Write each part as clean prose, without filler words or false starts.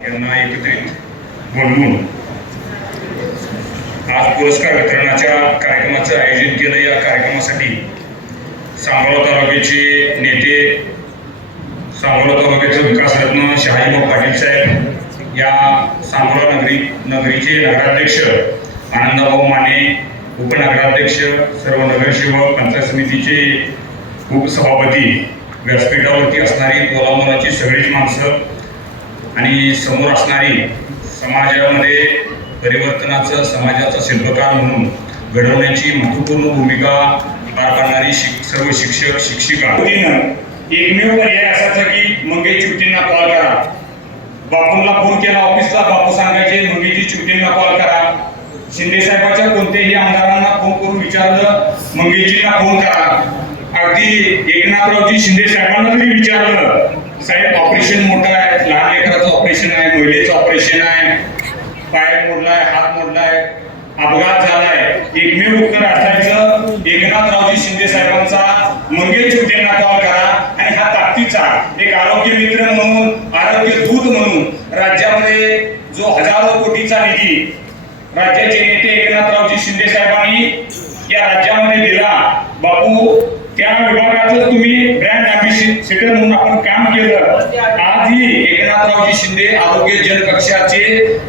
यांना एकत्रित बोलवून आज पुरस्कार वितरणाच्या कार्यक्रमाचं आयोजन केलं। या कार्यक्रमासाठी सांगोला तालुक्याचे नेते, सांगोला तालुक्याचे विकासरत्न शहाजीभाऊ पाटील साहेब, या सांगोला नगरीचे नगराध्यक्ष आनंदभाऊ माने, उपनगराध्यक्ष, सर्व नगरसेवक, पंचायत समितीचे उपसभापती, व्यासपीठावरती असणारी तोलामोलाची सगळीच माणसं आणि समोर असणारी समाजामध्ये परिवर्तनाचं, समाजाचा शिल्पकार म्हणून घडवण्याची महत्त्वपूर्ण भूमिका पार पाडणारी सर्व शिक्षक शिक्षिका, एकमेव पर्याय असायचा की मंगेश चिवटींना कॉल करा। बापूंना फोन केला ऑफिसला, बापू सांगायचे मंगेशजी चिवटींना कॉल करा। शिंदे साहेबांच्या कोणत्याही आमदारांना फोन करून विचारलं मंगेशजींना फोन करा। अगदी एकनाथरावजी शिंदे साहेबांना जरी विचारलं, साहेब ऑपरेशन मोठं आहे, लहान लेकराचं ऑपरेशन आहे, महिलेचं ऑपरेशन आहे, पाय मोडलाय, हात मोडलाय, अपघात झालाय, एकमेव उत्तर असायचं एकनाथरावजी शिंदे साहेबांचा मंगेश चिवटेंना कॉल करा। आणि हा ताकदीचा एक आरोग्य मित्र म्हणून, आरोग्य दूत म्हणून राज्यामध्ये जो हजारो कोटीचा निधी राज्याचे नेते एकनाथरावजी शिंदे साहेबांनी या राज्यामध्ये दिला, बापू त्या विभागाचं तुम्ही ब्रँड अँबॅसेडर म्हणून आपण काम केलं। आजही एकनाथरावजी शिंदे आरोग्य जनकक्षाचे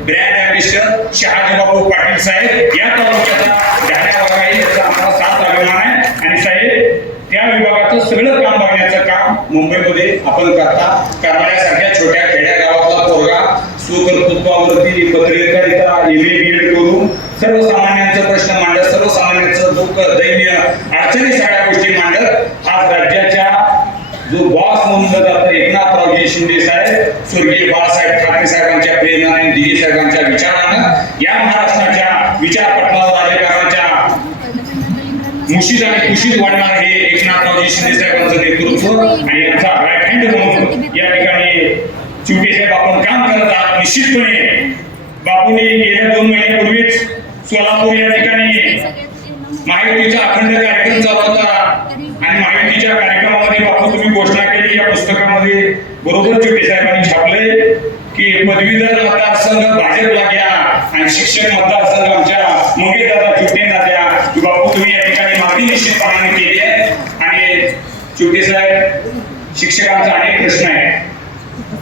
ब्रँड अँबॅसेडर शहाजीबापू पाटील साहेब या तालुक्याचा जाण्यावर आहे, याचा आम्हाला साथ अभिमान आहे। आणि साहेब त्या विभागाचं सगळं काम बघण्याचं काम मुंबईमध्ये आपण करता। करमाळ्यासारख्या छोट्या खेड्या गावातला पोरगा स्वकर्तृत्वावरती पत्रकारिता MA BEd करून सर्वसामान्यांचे प्रश्न मांडत, सर्वसामान्यांचं दुःख, दैन्य, अडचणी सगळ्या गोष्टी मांडत आज राज्याच्या जो बॉस म्हणून जातं एकनाथरावजी शिंदे साहेब, स्वर्गीय बाळासाहेब ठाकरे साहेबांच्या प्रेरणाने, दिघे साहेबांच्या विचारानं या महाराष्ट्राच्या विचारपटलावर राजकारणाच्या मुशीत आणि कुशीत वाढणार हे एकनाथरावजी शिंदे साहेबांचं नेतृत्व आणि यांचा राईट हँड म्हणून या ठिकाणी चिवटे साहेब आपण काम करत आहात। निश्चितपणे बापूंनी गेल्या 2 महिन्यापूर्वीच सोलापूर या ठिकाणी महायुतीचा अखंड कार्यक्रम चालू होता आणि महायुतीच्या कार्यक्रमामध्ये बापू तुम्ही घोषणा केली, या पुस्तकामध्ये बरोबर चिवटे साहेबांनी छापले की पदवीधर मतदारसंघ भाजपला घ्या आणि शिक्षक मतदारसंघ आमच्या मंगेशदादा चिवटेंना द्या। बापू तुम्ही या ठिकाणी मागणी निश्चितपणाने केली आहे। आणि चिवटे साहेब, शिक्षकांचा अनेक प्रश्न आहे।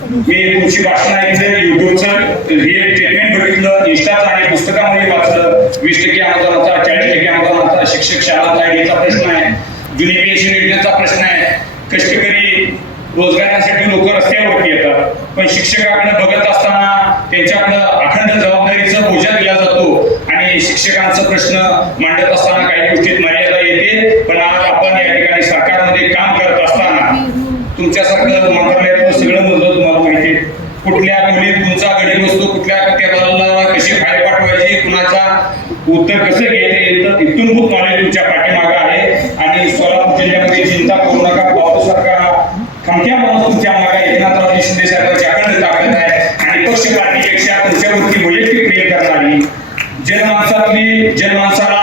मी तुमची भाषण ऐकलं, युट्यूबचं रिअल स्टेटमेंट बघितलं, इंस्टाचं आणि पुस्तकामध्ये वाचलं। 20% अनुदानाचा, 40% अनुदानाचा, शिक्षक शाळा आयडीचा प्रश्न आहे, जुनी पेन्शन योजनेचा प्रश्न आहे। कष्टकरी रोजगारासाठी लोक रस्त्यावरती येतात, पण शिक्षकाकडे बघत असताना त्यांच्याकडे अखंड जबाबदारीचा बोजा दिला जातो आणि शिक्षकांचा प्रश्न मांडत असताना काही गोष्टीत मर्यादा येते। पण आज आपण या ठिकाणी सरकारमध्ये काम करत असताना तुमच्यासारखं मंत्रालयातलं सगळं मजलं तुम्हाला माहिती, कुठल्या खोलीत तुमचा गडी बसतो, कुठल्या टेबलला कशी फाईल पाठवायची, कुणाचा उत्तर कसं घ्यायचं, इत्थूनभूत नॉलेज तुमच्या पाठीमागे आहे। आणि सोलापूर जिल्ह्यामध्ये चिंता करू नका, बापूसारखा खमक्या माणूस तुमच्या मागे एकनाथरावजी शिंदे साहेबांची अखंड ताकद आहे। आणि पक्ष पार्टीपेक्षा तुमच्यावरती वैयक्तिक प्रेम करणारी, जनमानसाला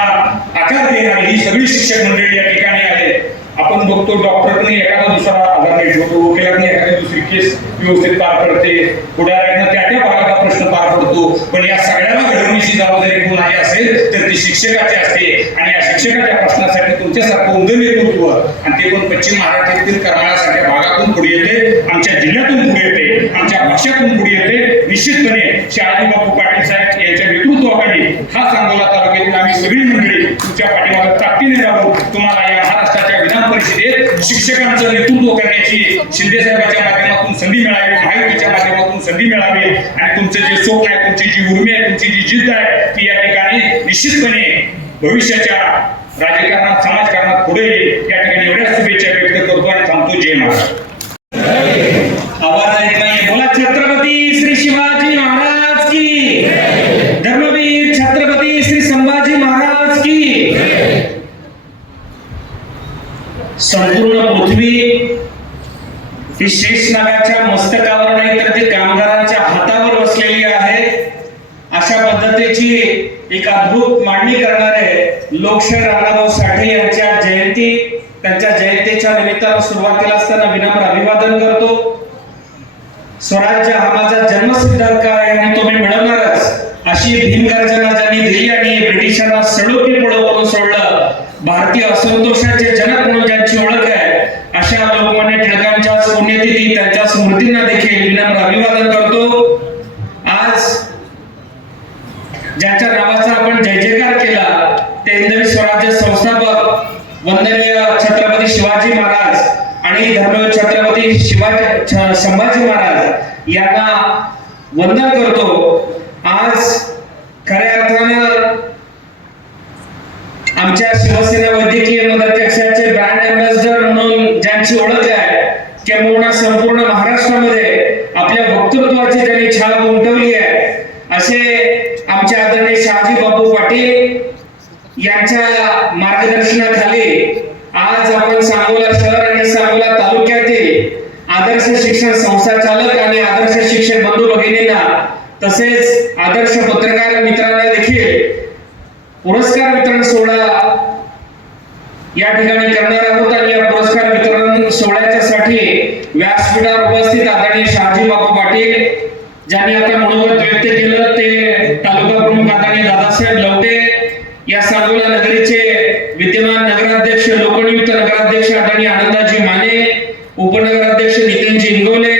आकार देणारी ही सगळी शिक्षक मंडळी या ठिकाणी आहे। आपण बघतो डॉक्टरने एखादा दुसरा आजार नाही ठेवतो, वकिलांनी एखादी दुसरी केस व्यवस्थित पार पडते, पुढाऱ्यानं त्या भागाचा प्रश्न पार पडतो, पण या सगळ्याला घडवण्याची जबाबदारी कोणाची असेल तर ती शिक्षकाची असते। आणि या शिक्षकाच्या प्रश्नासाठी तुमच्यासारखं उमद नेतृत्व, आणि ते पण पश्चिम महाराष्ट्रातील करमाळ्यासारख्या भागातून पुढे येते, आमच्या जिल्ह्यातून पुढे येते, आमच्या पक्षातून पुढे येते। निश्चितपणे शहाजीबापू पाटील साहेब यांच्या नेतृत्वाखाली हा सांगोला तालुक्यातील आम्ही सगळी मंडळी तुमच्या पाठीमागे ताकदीने राहू। तुम्हाला या महाराष्ट्राच्या विधान परिषदेत शिक्षकांचं नेतृत्व करण्याची शिंदे साहेबांच्या माध्यमातून संधी मिळावी, महायुतीच्या माध्यमातून संधी मिळावी। आणि तुमचं जे स्वप्न आहे, तुमची जी उर्मी आहे, तुमची जी जिद्द आहे, ती या ठिकाणी निश्चितपणे भविष्याच्या राजकारणात, समाजकारणात पुढे येईल। या ठिकाणी एवढ्या शुभेच्छा व्यक्त करतो आणि थांबतो। जय महाराष्ट्र। आवाज ऐकत नाही, बोला छत्रपती श्री शिवाजी महाराज की, धर्मवीर छत्रपती श्री संभाजी महाराज की। संपूर्ण पृथ्वी ही शेषनागाच्या मस्तकावर नाही तर ते कामगारांच्या हातावर बसलेली आहे। अशा पद्धतीची एक अद्भुत मांडणी करणारे लोकशाहीर राणाभाऊ साठे यांच्या जयंती, त्यांच्या जयंतीच्या निमित्तानं सुरुवातीला असताना विनम्र अभिवादन करतो। स्वराज्य हा माझा जन्म धर्मसिद्धांत काय आणि तो मी मिळवणारच अशी भीमगर्जना ज्यांनी दिली आणि ब्रिटिशांना सडोकी पळो करून सोडलं, भारतीय असंतोषाचे जनक म्हणून ज्यांची ओळख आहे, अशा लोकमान्य टिळकांच्या पुण्यतिथी त्यांच्या स्मृतींना देखील विनम्र अभिवादन करतो। आज ज्यांच्या नावाचा आपण जय जयकार केला ते हिंदवी स्वराज्य संस्थापक वंदनीय छत्रपती शिवाजी महाराज आणि धर्मवीर छत्रपती संभाजी महाराज यांना वंदन करतो। आज खऱ्या अर्थानं आमच्या शिवसेना वैद्यकीय मदत कक्षाचे ब्रँड अँबॅसेडर म्हणून ज्यांची ओळख आहे, किंबहुना संपूर्ण महाराष्ट्रामध्ये आपल्या वक्तृत्वाची त्यांनी छाप उमटवली आहे, असे आमचे आदरणीय शहाजी बापू पाटील यांच्या मार्गदर्शनाखाली आज आपण सांगोला शहर आणि सांगोला तालुक्यातील आदर्श शिक्षण संस्था चालक आणि आदर्श शिक्षक बंधू भगिनींना तसेच आदर्श पत्रकार मित्रांना देखील पुरस्कार वितरण सोहळा या ठिकाणी करणार आहोत। आणि या पुरस्कार वितरण सोहळ्याच्यासाठी व्यासपीठावर उपस्थित आदरणीय शहाजी बापू पाटील ज्यांनी आता मनोगत व्यक्त केलं ते तालुका प्रमुख आदरणीय दादासाहेब लवटे, या सांगोला नगरीचे विद्यमान नगराध्यक्ष लोकनियुक्त नगराध्यक्ष आदरणीय आनंदाजी माने, उपनगराध्यक्ष नितीनजी इंगोले,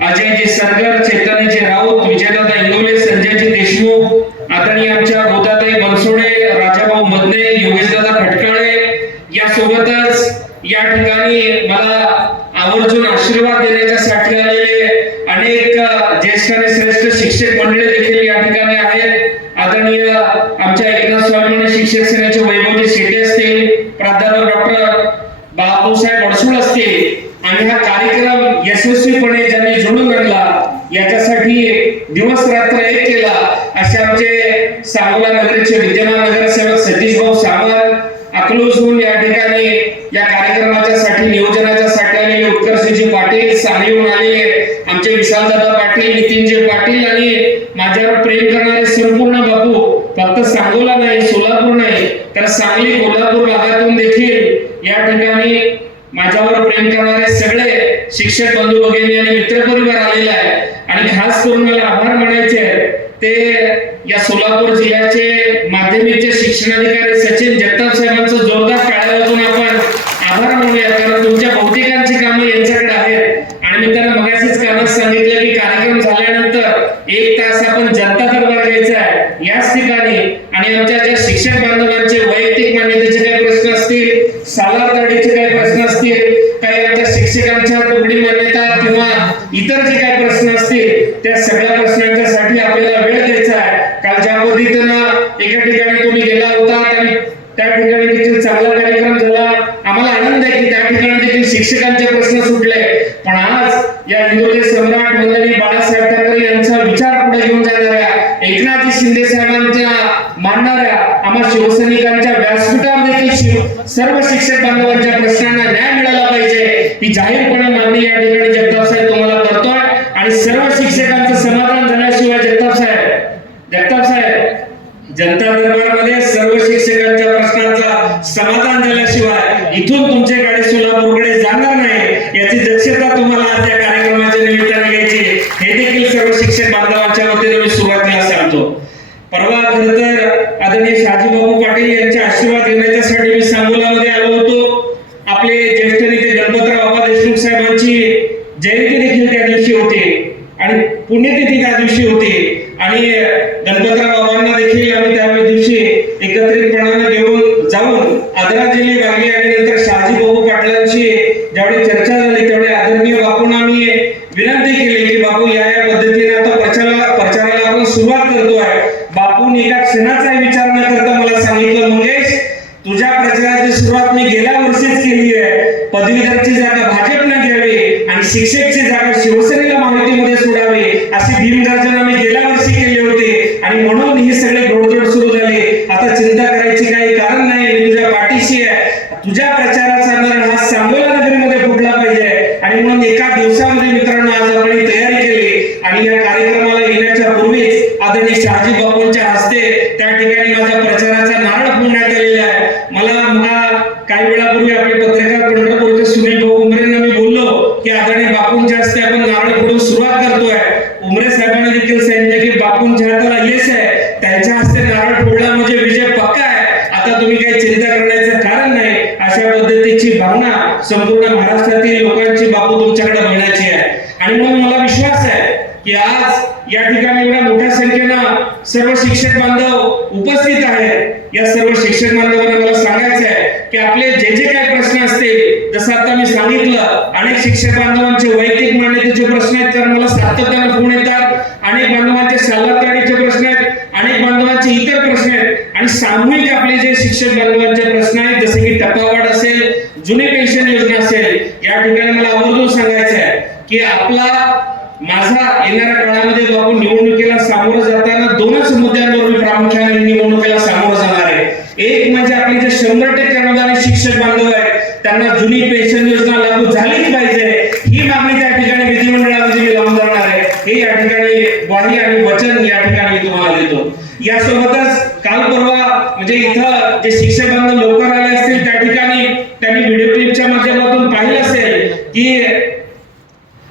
अजयजी सरगर, चैतन्यजी राऊत, विजयदादा इंगोले, संजयजी देशमुख, आदरणीय आमच्या गोदाताई बनसोडे, राजाभाऊ मदने, योगेशदादा खटकाळे, यासोबतच या ठिकाणी मला आवर्जून आशीर्वाद देण्यासाठी आलेले अनेक ज्येष्ठ आणि श्रेष्ठ शिक्षक मंडळी देखील या ठिकाणी आहेत। आदरणीय आमच्या एकनाथ स्वाभिमानी शिक्षक सेनेचे वैभवजी शेटे असतील, प्राध्यापक डॉक्टर बापूसाहेब अडसूळ असतील, आणि हा कार्यक्रम यशस्वीपणे ज्यांनी जोडून आणला याच्यासाठी दिवस रात्र एक केला असे आमचे सांगोला नगरीचे विद्यमान नगरसेवक सतीश भाऊ सावंत, अकलूजहून या ठिकाणी या कार्यक्रमाच्यासाठी नियोजनाच्यासाठी आलेले उत्कर्षजी पाटील, सांगलीहून आलेले आमचे विशालदादा पाटील, नितीनजी पाटील आणि माझ्यावर प्रेम करणारे संपूर्ण बापू, फक्त सांगोला नाही, सोलापूर नाही तर सांगली कोल्हापूर भागातून देखील या ठिकाणी माझ्यावर प्रेम करणारे सगळे शिक्षक बंधू भगिनी आणि मित्रपरिवार आलेला आहे। आणि खास करून मला आभार मानायचे ते या सोलापूर जिल्ह्याचे माध्यमिकचे शिक्षणाधिकारी सचिन जगताप साहेबांचं जोरदार टाळ्या वाजवून आपण आभार मानूया, कारण तुमच्या बहुतेकांची कामं यांच्याकडे आहेत। आणि मी त्यांना मगाशीच कानात सांगितलं की कार्यक्रम झाल्यानंतर 1 तास आपण जनता दरबार घ्यायचा आहे याच ठिकाणी, आणि आमच्या ज्या शिक्षक बांधवांचे वैयक्तिक मान्यतेचे काही प्रश्न असतील, सालारदाढीचे काही प्रश्न असतील, काही आमच्या शिक्षकांच्या तुकडी मान्यता किंवा इतर जे काही प्रश्न असतील त्या सगळ्या प्रश्नांच्यासाठी आपल्याला वेळ द्यायचा आहे। काल ज्या पद्धतीनं एका ठिकाणी तुम्ही गेला होता आणि त्या ठिकाणी देखील चांगला कार्यक्रम झाला, आम्हाला आनंद आहे की त्या ठिकाणी देखील शिक्षकांचे प्रश्न सुटले, पण आज या हिंदुत्व सम्राट वंदनीय बाळासाहेब ठाकरे यांचा विचार पुढे घेऊन जाणाऱ्या, एकनाथजी शिंदे साहेबांच्या मानणाऱ्या आम्हा शिवसैनिकांच्या व्यासपीठावर देखील सर्व शिक्षक बांधवांच्या प्रश्नांना न्याय मिळाला पाहिजे ही जाहीरपणे मागणी या ठिकाणी जगताप साहेब तुम्हाला करतोय। आणि सर्व शिक्षकांचं समाधान झाल्याशिवाय जगताप साहेब जनता दरबारमध्ये सर्व शिक्षकांच्या प्रश्नांचा समाधान झाल्याशिवाय इथून तुमचे गाडी सोलापूरकडे जाणार नाही याची दक्षता तुम्हाला त्या कार्यक्रमाच्या निमित्ताने घ्यायची, हे देखील सर्व शिक्षक बांधवांच्या वतीने मी सुरुवातीला सांगतो। परवा खरं तर आदरणीय शहाजी बापू पाटील यांचे आशीर्वाद घेण्यासाठी मी सांगोलामध्ये आलो होतो। आपले ज्येष्ठ नेते गणपतराव बाबा देशमुख साहेबांची जयंती देखील त्या दिवशी होती आणि पुण्यतिथी त्या दिवशी होती, आणि गणपतराव बाबांना देखील आम्ही त्या दिवशी एकत्रितपणाने घेऊन जाऊन आदरांजली वाहिली। आणि नंतर शहाजी बापू पाटलांची ज्यावेळी चर्चा झाली त्यावेळी आदरणीय बापूंना आम्ही विनंती केली की बापू या पद्धतीने आता प्रचाराला आपण सुरुवात करतोय। बापूंनी एका क्षणाचा विचार न करता मला सांगितलं, मंगेश तुझ्या प्रचाराची सुरुवात मी गेल्या वर्षीच केली आहे, पदवीधरची जागा भाजपने घ्यावी आणि शिक्षकची जागा शिवसेनेला माहितीमध्ये सोडावी अशी भीमगर्जना मी गेल्या वर्षी केली होती, आणि म्हणून ही सगळे घोडदौड सुरू झाली। आता चिंता करायची काही कारण नाही, मी तुझ्या पाठीशी आहे। तुझ्या प्रचाराचा नर हा सांगोला नगरीमध्ये फुटला पाहिजे, आणि म्हणून एका दिवसामध्ये मित्रांनो आज आपण तयारी केली। आणि या कार्यक्रमाला येण्याच्या पूर्वीच आदरणीय शहाजी बापूंच्या हस्ते त्या ठिकाणी माझ्या प्रचाराचा नारळ फोडण्यात आलेला आहे। मला काही वेळापूर्वी आपले पत्रकार पंढरपूरचे सुनील भाऊ उमरेंना मी बोललो की आदरणीय बापूंच्या हस्ते आपण नारळ फोडून सुरुवात करतोय। उमरे साहेबांना संपूर्ण महाराष्ट्रातील लोकांची बापू तुमच्याकडे बघण्याची आहे. आणि म्हणून मला विश्वास आहे की आज या ठिकाणी एवढ्या मोठ्या संख्येनं सर्व शिक्षक बांधव उपस्थित आहेत. या सर्व शिक्षक बांधवांना मला सांगायचं आहे की आपले जे जे काही प्रश्न असतील, जसं आता मी सांगितलं, अनेक शिक्षक बांधवांचे वैयक्तिक मान्यतेचे प्रश्न आहेत, कारण मला सातत्यानं फोन येतात. अनेक बांधवांचे शालाकारीचे प्रश्न आहेत, अनेक बांधवांचे इतर प्रश्न आहेत, आणि सामूहिक आपले जे शिक्षक बांधवांचे प्रश्न आहेत, जसे की टप्पावाढ असेल, जुनी पेन्शन योजना असेल, या ठिकाणी मला आवर्जून सांगायचं आहे की माझा येणाऱ्या काळामध्ये बापू निवडणुकीला सामोरं जाताना दोनच मुद्द्यांवर मी प्रामुख्याने निवडणुकीला सामोरं जाणार आहे. एक म्हणजे आपली जे 100% अनुदानित शिक्षक बांधव आहेत त्यांना जुनी पेन्शन योजना लागू झालीच पाहिजे, ही मागणी त्या ठिकाणी विधिमंडळामध्ये मी लावून धरणार आहे. हे या ठिकाणी ग्वाही आणि वचन या ठिकाणी मी तुम्हाला देतो. यासोबतच काल परवा म्हणजे इथं जे शिक्षक बांधव लवकर आले असतील त्या ठिकाणी त्यांनी व्हिडिओ क्लिपच्या माध्यमातून पाहिलं असेल की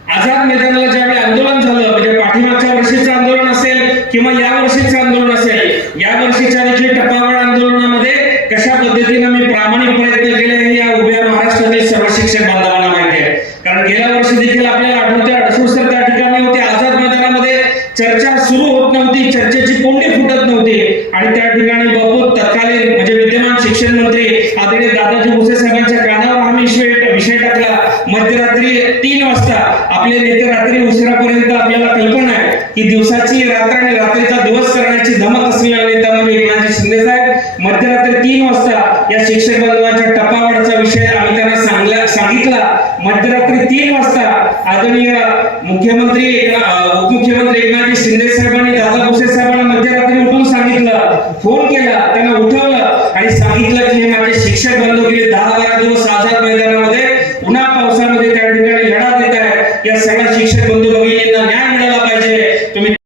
आझाद मैदानाला ज्यावेळी आंदोलन झालं, म्हणजे पाठीमागच्या वर्षीचं आंदोलन असेल किंवा या वर्षीचं आंदोलन असेल, या वर्षीच्या देखील टप्पावाढ आंदोलनामध्ये कशा पद्धतीने मी प्रामाणिक प्रयत्न केले हे या उभ्या महाराष्ट्रातील सर्व शिक्षक बांधवांना माहिती आहे. कारण गेल्या वर्षी देखील आपल्याला आठवते, 68 सर त्या ठिकाणी होते. आझाद मैदानामध्ये चर्चा सुरू होत नव्हती, चर्चेची कोंडी फुटत नव्हती, आणि त्या ठिकाणी बापू तत्कालीन म्हणजे विद्यमान शिक्षण मंत्री आदरणीय दादाजी भुसे साहेबांच्या कानावर हा विषय टाकला. मध्यरात्री 3 वाजता आपले नेते रात्री उशिरापर्यंत, आपल्याला कल्पना आहे की दिवसाची रात्र आणि रात्रीचा दिवस करण्याची धमक असलेल्या नेता म्हणजे एकनाथजी शिंदे साहेब मध्यरात्री 3 वाजता या शिक्षक बांधवांच्या टप्पावाढचा विषय आम्ही त्यांना सांगितला. मध्यरात्री 3 वाजता आदरणीय मुख्यमंत्री उपमुख्यमंत्री एकनाथजी शिंदे साहेबांनी दादा भुसे साहेबांना मध्यरात्री उठून सांगितलं, फोन केला, त्यांना उठवलं आणि सांगितलं की हे माझे शिक्षक बंधू गेले 10-12 दिवस आझाद मैदानामध्ये उन्हा पावसामध्ये त्या ठिकाणी लढा देत आहेत. या सगळ्या शिक्षक बंधू